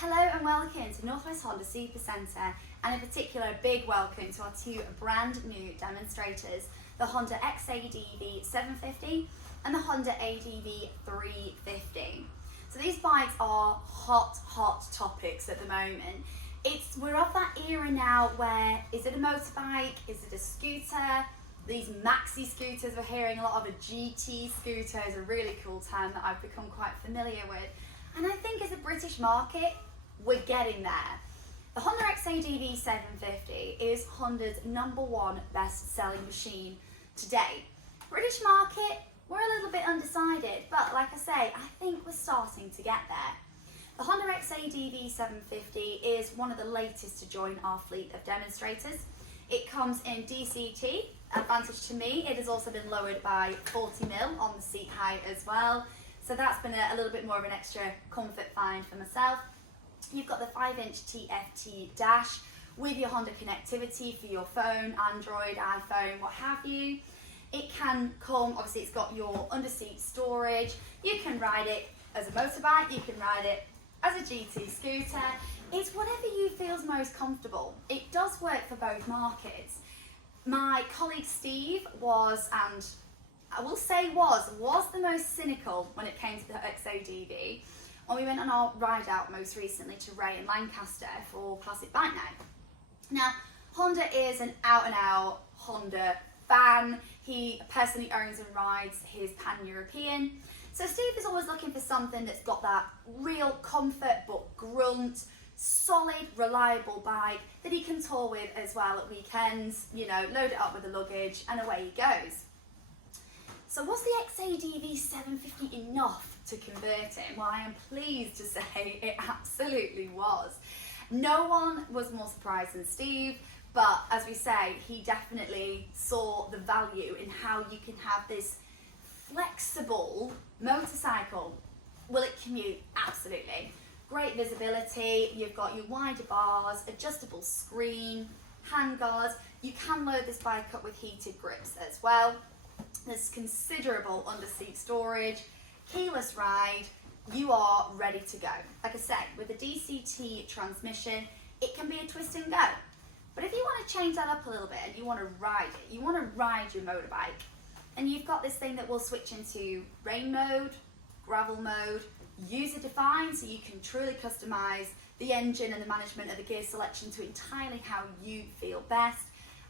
Hello and welcome to Northwest Honda Super Centre, and in particular a big welcome to our two brand new demonstrators, the Honda X-ADV 750 and the Honda ADV 350. So these bikes are hot topics at the moment. We're of that era now where, is it a motorbike, is it a scooter? These maxi scooters, we're hearing a lot of a GT scooter is a really cool term that I've become quite familiar with. And I think as a British market, we're getting there. The Honda X-ADV 750 is Honda's #1 best-selling machine to date. British market, we're a little bit undecided, but like I say, I think we're starting to get there. The Honda X-ADV 750 is one of the latest to join our fleet of demonstrators. It comes in DCT, advantage to me. It has also been lowered by 40mm on the seat height as well. So that's been a little bit more of an extra comfort find for myself. You've got the 5-inch TFT dash with your Honda connectivity for your phone, Android, iPhone, what have you. It can come, obviously it's got your under-seat storage. You can ride it as a motorbike, you can ride it as a GT scooter. It's whatever you feel is most comfortable. It does work for both markets. My colleague Steve was, and I will say was the most cynical when it came to the X-ADV when we went on our RIDEOUT most recently to Wray in Lancaster for Classic Bike Night. Now, Honda is an out-and-out Honda fan. He personally owns and rides his Pan-European. So Steve is always looking for something that's got that real comfort but grunt, solid, reliable bike that he can tour with as well at weekends, you know, load it up with the luggage and away he goes. So was the X-ADV 750 enough to convert him? Well, I am pleased to say it absolutely was. No one was more surprised than Steve, but as we say, he definitely saw the value in how you can have this flexible motorcycle. Will it commute? Absolutely. Great visibility, you've got your wider bars, adjustable screen, handguards. You can load this bike up with heated grips as well. There's considerable under-seat storage, keyless ride, you are ready to go. Like I said, with a DCT transmission, it can be a twist and go. But if you want to change that up a little bit and you want to ride it, you want to ride your motorbike, and you've got this thing that will switch into rain mode, gravel mode, user defined, so you can truly customize the engine and the management of the gear selection to entirely how you feel best.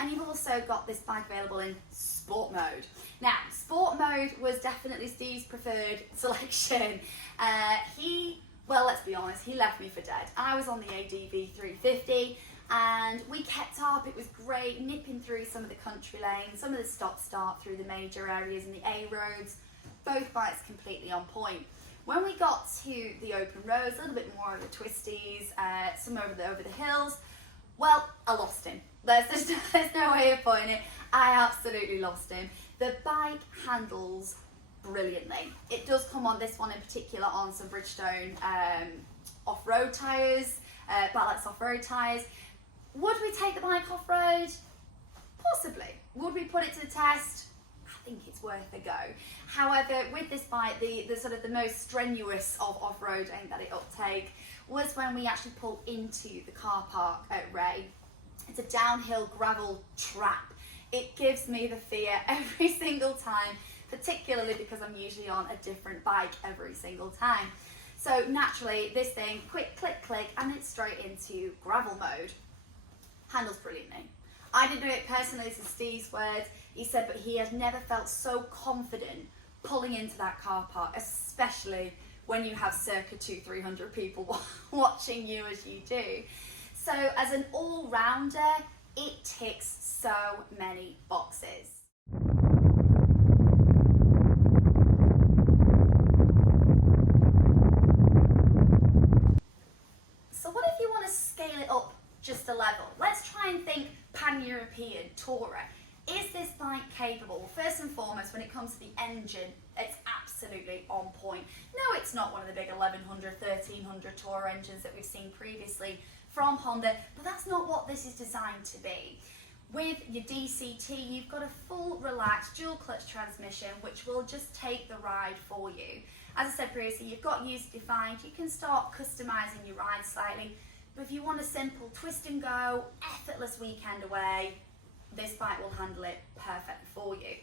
And you've also got this bike available in sport mode. Now, sport mode was definitely Steve's preferred selection. Well, let's be honest, he left me for dead. I was on the ADV 350 and we kept up, it was great, nipping through some of the country lanes, some of the stop-start through the major areas and the A roads, both bikes completely on point. When we got to the open roads, a little bit more of the twisties, some over the hills, well, I lost him. There's no way of putting it. I absolutely lost him. The bike handles brilliantly. It does come on, this one in particular, on some Bridgestone off-road tyres, Balance off-road tyres. Would we take the bike off-road? Possibly. Would we put it to the test? I think it's worth a go. However, with this bike, the sort of the most strenuous of off-roading that it uptake was when we actually pulled into the car park at Wray. It's a downhill gravel trap. It gives me the fear every single time, particularly because I'm usually on a different bike every single time. So naturally, this thing, quick, click, click, and it's straight into gravel mode. Handles brilliantly. I didn't do it personally, this is Steve's words. He said, but he has never felt so confident pulling into that car park, especially when you have circa 200-300 people watching you as you do. So as an all-rounder, it ticks so many boxes. So what if you want to scale it up just a level? Let's try and think Pan-European tourer. Is this bike capable? First and foremost, when it comes to the engine, it's absolutely on point. No, it's not one of the big 1100, 1300 tourer engines that we've seen previously from Honda, but that's not what this is designed to be. With your DCT, you've got a full relaxed dual clutch transmission, which will just take the ride for you. As I said previously, you've got user defined, you can start customizing your ride slightly, but if you want a simple twist and go, effortless weekend away, this bike will handle it perfectly for you.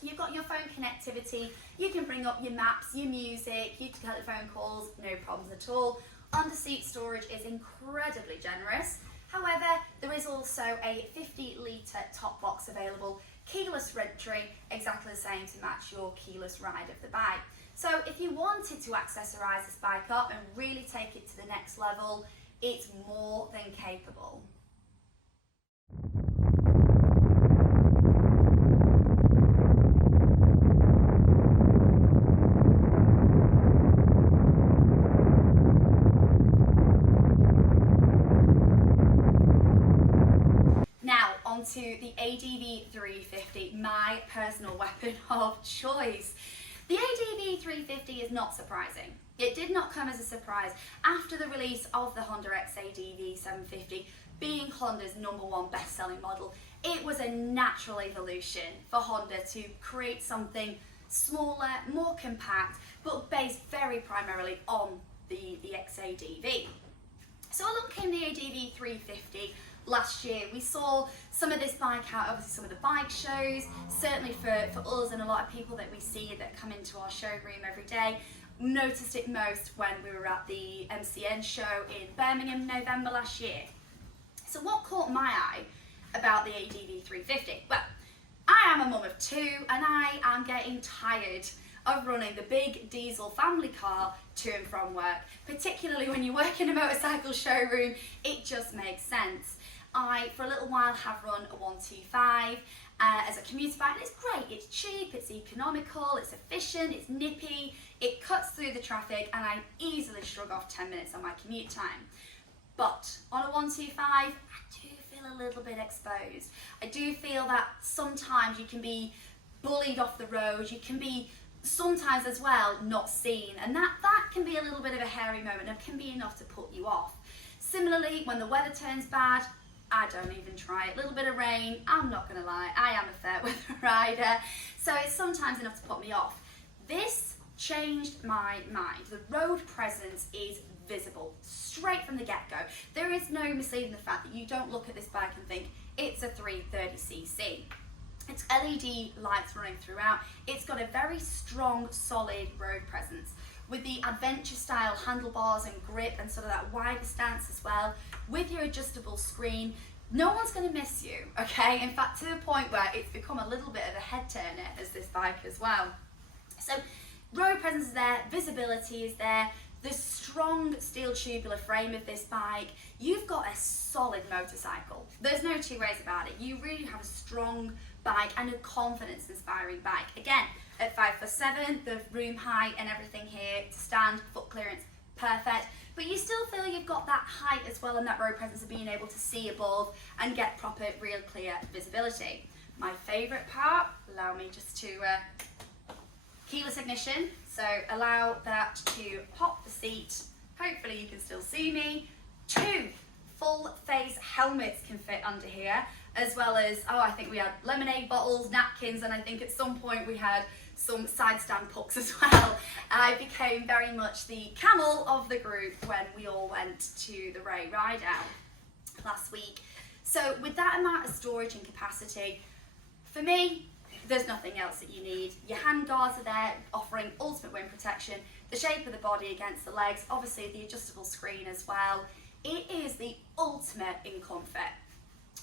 You've got your phone connectivity, you can bring up your maps, your music, your telephone calls, no problems at all. Under seat storage is incredibly generous. However, there is also a 50-litre top box available, keyless entry, exactly the same to match your keyless ride of the bike. So if you wanted to accessorise this bike up and really take it to the next level, it's more than capable. Now onto the ADV350, my personal weapon of choice. The ADV350 is not surprising. It did not come as a surprise after the release of the Honda X-ADV 750 being Honda's #1 best-selling model. It was a natural evolution for Honda to create something smaller, more compact, but based very primarily on the X-ADV. So along came the ADV350 last year. We saw some of this bike out, obviously some of the bike shows, certainly for us and a lot of people that we see that come into our showroom every day. Noticed it most when we were at the MCN show in Birmingham, November last year. So what caught my eye about the ADV350? Well, I am a mum of two and I am getting tired of running the big diesel family car to and from work. Particularly when you work in a motorcycle showroom, it just makes sense. I, for a little while, have run a 125 as a commuter bike, and it's great. It's cheap, it's economical, it's efficient, it's nippy, it cuts through the traffic, and I easily shrug off 10 minutes on my commute time. But on a 125, I do feel a little bit exposed. I do feel that sometimes you can be bullied off the road, you can be sometimes as well not seen, and that can be a little bit of a hairy moment and can be enough to put you off. Similarly, when the weather turns bad, I don't even try it. A little bit of rain, I'm not gonna lie, I am a fair weather rider, so it's sometimes enough to put me off. This changed my mind. The road presence is visible straight from the get-go. There is no misleading the fact that you don't look at this bike and think it's a 330cc. It's LED lights running throughout. It's got a very strong, solid road presence with the adventure style handlebars and grip and sort of that wider stance as well. With your adjustable screen, no one's going to miss you, okay? In fact, to the point where it's become a little bit of a head turner as this bike as well. So road presence is there, visibility is there, the strong steel tubular frame of this bike. You've got a solid motorcycle. There's no two ways about it. You really have a strong bike and a confidence inspiring bike. Again, at 5'7", the room height and everything here to stand, foot clearance, perfect. But you still feel you've got that height as well and that road presence of being able to see above and get proper, real clear visibility. My favourite part, allow me just to keyless ignition. So allow that to pop the seat. Hopefully you can still see me. 2 full face helmets can fit under here, as well as, I think we had lemonade bottles, napkins, and I think at some point we had some side stand pucks as well. I became very much the camel of the group when we all went to the Wray RIDEOUT last week. So with that amount of storage and capacity, for me, there's nothing else that you need. Your hand guards are there, offering ultimate wind protection, the shape of the body against the legs, obviously the adjustable screen as well. It is the ultimate in comfort.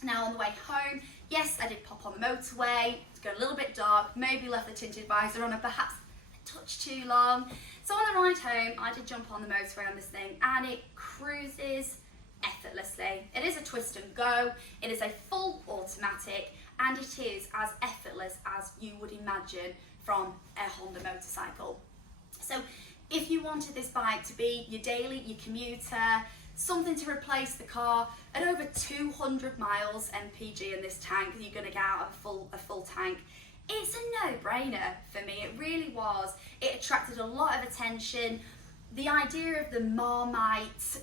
Now on the way home, yes, I did pop on the motorway, it's got a little bit dark, maybe left the tinted visor on it perhaps a touch too long. So on the ride home, I did jump on the motorway on this thing and it cruises effortlessly. It is a twist and go, it is a full automatic, and it is as effortless as you would imagine from a Honda motorcycle. So if you wanted this bike to be your daily, your commuter, something to replace the car, at over 200 miles MPG in this tank, you're going to get out a full tank. It's a no-brainer for me, it really was. It attracted a lot of attention. The idea of the Marmite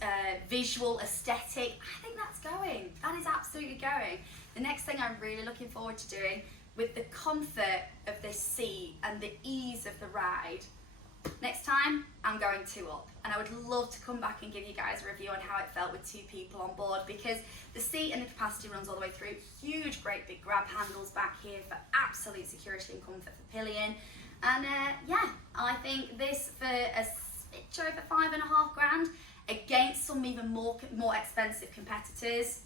visual aesthetic, I think that's going. That is absolutely going. The next thing I'm really looking forward to doing with the comfort of this seat and the ease of the ride, Next time, I'm going 2 up, and I would love to come back and give you guys a review on how it felt with 2 people on board, because the seat and the capacity runs all the way through. Huge, great big grab handles back here for absolute security and comfort for pillion. And yeah, I think this for a switch over £5.5 against some even more expensive competitors,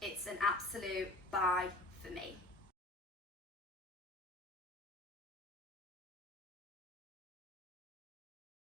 it's an absolute buy for me.